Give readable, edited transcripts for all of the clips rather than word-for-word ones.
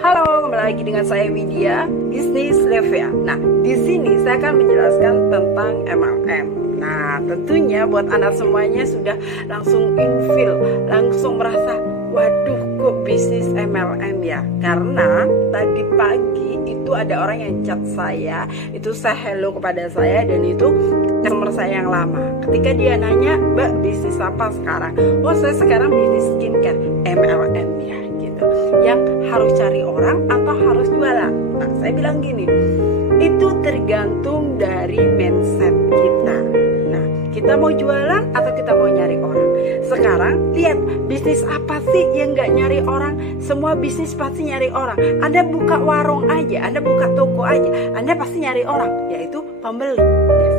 Halo, kembali lagi dengan saya Widya, Bisnis Levia. Nah, di sini saya akan menjelaskan tentang MLM. Nah, tentunya buat Anda semuanya sudah langsung infil, langsung merasa, waduh kok bisnis MLM ya? Karena tadi pagi itu ada orang yang chat saya, itu saya hello kepada saya dan itu customer saya yang lama. Ketika dia nanya, Mbak bisnis apa sekarang? Oh, saya sekarang bisnis skincare, MLM ya. Yang harus cari orang atau harus jualan. Nah, saya bilang gini, itu tergantung dari mindset kita. Nah, kita mau jualan atau kita mau nyari orang? Sekarang lihat, bisnis apa sih yang gak nyari orang? Semua bisnis pasti nyari orang. Anda buka warung aja, Anda buka toko aja, Anda pasti nyari orang, yaitu pembeli.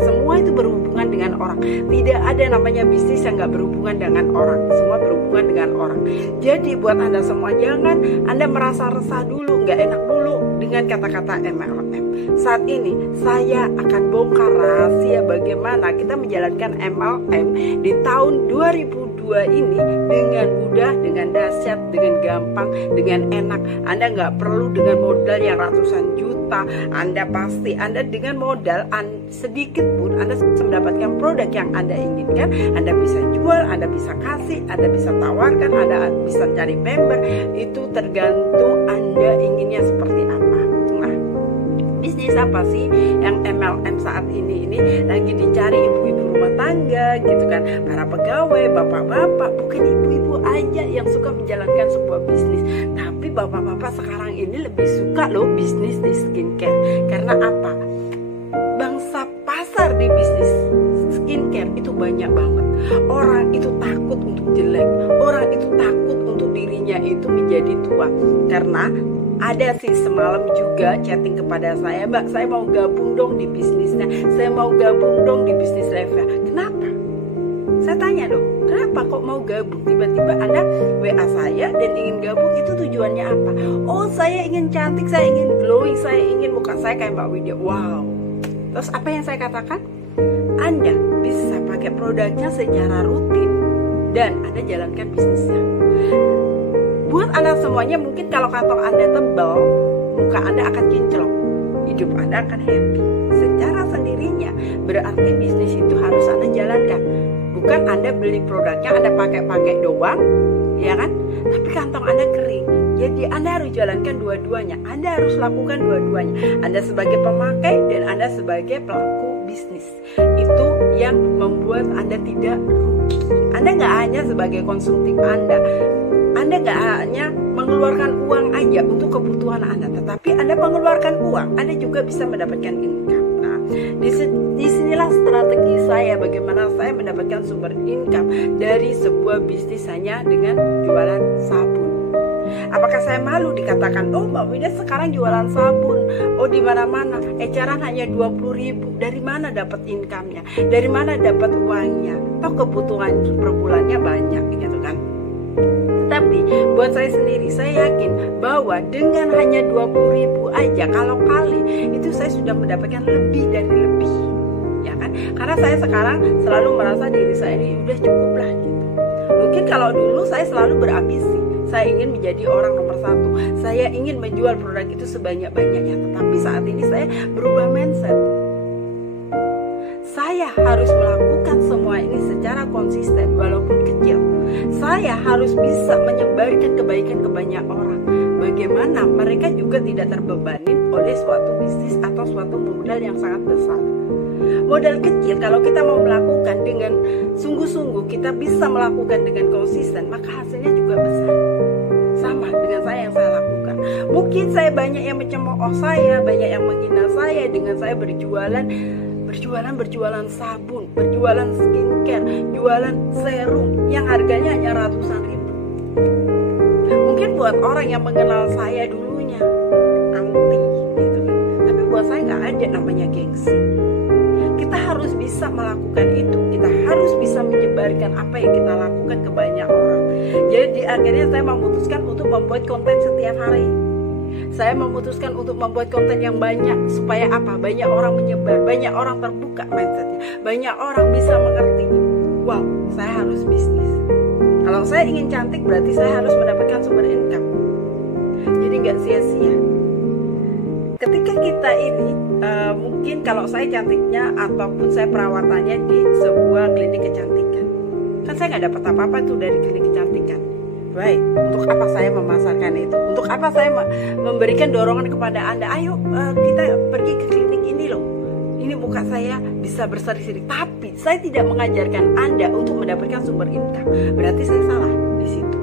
Semua itu berhubungan dengan orang. Tidak ada namanya bisnis yang gak berhubungan dengan orang. Semua berhubungan dengan orang. Jadi buat Anda semua, jangan Anda merasa resah dulu, gak enak dulu dengan kata-kata MLM. Saat ini saya akan bongkar rahasia bagaimana kita menjalankan MLM di tahun 2002 ini dengan mudah, dengan dahsyat, dengan gampang, dengan enak. Anda nggak perlu dengan modal yang ratusan juta. Anda pasti, Anda dengan modal sedikit pun Anda bisa mendapatkan produk yang Anda inginkan. Anda bisa jual, Anda bisa kasih, Anda bisa tawarkan, Anda bisa cari member. Itu tergantung Anda inginnya seperti apa. Bisnis apa sih yang MLM saat ini lagi dicari ibu-ibu rumah tangga gitu kan, para pegawai, bapak-bapak, bukan ibu-ibu aja yang suka menjalankan sebuah bisnis, tapi bapak-bapak sekarang ini lebih suka loh bisnis di skincare. Karena apa? Bangsa pasar di bisnis skincare itu banyak banget. Orang itu takut untuk jelek, orang itu takut untuk dirinya itu menjadi tua. Karena ada sih semalam juga chatting kepada saya, Mbak, saya mau gabung dong di bisnisnya, saya mau gabung dong di bisnis Levia. Kenapa? Saya tanya dong, kenapa kok mau gabung? Tiba-tiba Anda WA saya dan ingin gabung, itu tujuannya apa? Oh, saya ingin cantik, saya ingin glowing, saya ingin muka saya kayak Mbak Widya. Wow. Terus apa yang saya katakan? Anda bisa pakai produknya secara rutin dan Anda jalankan bisnisnya. Buat Anda semuanya, mungkin kalau kantong Anda tebal, muka Anda akan kinclong, hidup Anda akan happy secara sendirinya. Berarti bisnis itu harus Anda jalankan. Bukan Anda beli produknya, Anda pakai doang, ya kan? Tapi kantong Anda kering. Jadi Anda harus jalankan dua-duanya. Anda harus lakukan dua-duanya. Anda sebagai pemakai dan Anda sebagai pelaku bisnis. Itu yang membuat Anda tidak rugi. Anda nggak hanya sebagai konsumtif Anda nggak hanya mengeluarkan uang aja untuk kebutuhan Anda, tetapi Anda mengeluarkan uang, Anda juga bisa mendapatkan income. Nah, disinilah strategi saya bagaimana saya mendapatkan sumber income dari sebuah bisnis hanya dengan jualan sabun. Apakah saya malu dikatakan, oh Mbak Widya sekarang jualan sabun, oh di mana-mana, eceran hanya 20.000, dari mana dapat income-nya, dari mana dapat uangnya, toh kebutuhan per bulannya banyak, gitu kan? Tapi buat saya sendiri, saya yakin bahwa dengan hanya 20.000 aja kalau kali itu saya sudah mendapatkan lebih dari lebih, ya kan? Karena saya sekarang selalu merasa diri saya ini udah cukup lah gitu. Mungkin kalau dulu saya selalu berambisi, saya ingin menjadi orang nomor 1, saya ingin menjual produk itu sebanyak-banyaknya. Tetapi saat ini saya berubah mindset. Saya harus melakukan semua ini secara konsisten walaupun kecil. Saya harus bisa menyebarkan kebaikan ke banyak orang. Bagaimana mereka juga tidak terbebani oleh suatu bisnis atau suatu modal yang sangat besar. Modal kecil kalau kita mau melakukan dengan sungguh-sungguh, kita bisa melakukan dengan konsisten, maka hasilnya juga besar. Sama dengan saya yang saya lakukan. Mungkin saya banyak yang mencemooh saya, banyak yang menghina saya dengan saya berjualan sabun, berjualan skincare, jualan serum yang harganya hanya ratusan ribu. Mungkin buat orang yang mengenal saya dulunya anti gitu kan. Tapi buat saya nggak ada namanya gengsi. Kita harus bisa melakukan itu. Kita harus bisa menyebarkan apa yang kita lakukan ke banyak orang. Jadi akhirnya saya memutuskan untuk membuat konten setiap hari. Saya memutuskan untuk membuat konten yang banyak. Supaya apa? Banyak orang menyebar, banyak orang terbuka mindsetnya, banyak orang bisa mengerti, wow, saya harus bisnis. Kalau saya ingin cantik berarti saya harus mendapatkan sumber income. Jadi nggak sia-sia. Ketika kita ini mungkin kalau saya cantiknya ataupun saya perawatannya di sebuah klinik kecantikan, kan saya nggak dapat apa-apa tuh dari klinik kecantikan. Baik, untuk apa saya memasarkan itu? Untuk apa saya memberikan dorongan kepada Anda? Ayo kita pergi ke klinik ini loh. Ini muka saya bisa berseri-seri. Tapi saya tidak mengajarkan Anda untuk mendapatkan sumber income. Berarti saya salah di situ.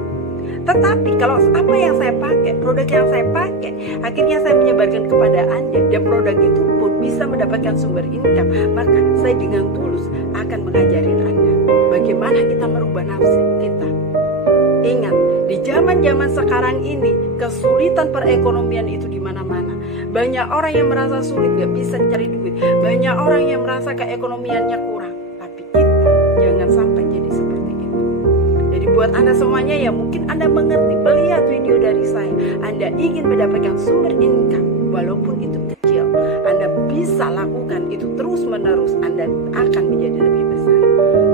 Tetapi kalau apa yang saya pakai, produk yang saya pakai, akhirnya saya menyebarkan kepada Anda, dan produk itu pun bisa mendapatkan sumber income, maka saya dengan tulus akan mengajarin Anda bagaimana kita merubah nafsu kita. Ingat, di zaman-zaman sekarang ini kesulitan perekonomian itu di mana-mana. Banyak orang yang merasa sulit gak bisa cari duit. Banyak orang yang merasa keekonomiannya kurang. Tapi kita jangan sampai jadi seperti itu. Jadi buat Anda semuanya yang mungkin Anda mengerti, melihat video dari saya, Anda ingin mendapatkan sumber income walaupun itu kecil, Anda bisa lakukan itu terus-menerus, Anda akan menjadi lebih besar.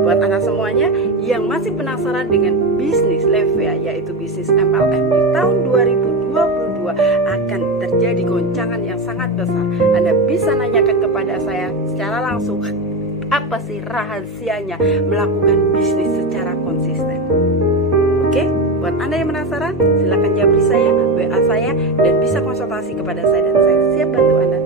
Buat Anda semuanya yang masih penasaran dengan bisnis Levea, yaitu bisnis MLM di tahun 2022 akan terjadi goncangan yang sangat besar. Anda bisa nanyakan kepada saya secara langsung, apa sih rahasianya melakukan bisnis secara konsisten. Oke, buat Anda yang penasaran, silakan japri saya, WA saya, dan bisa konsultasi kepada saya, dan saya siap bantu Anda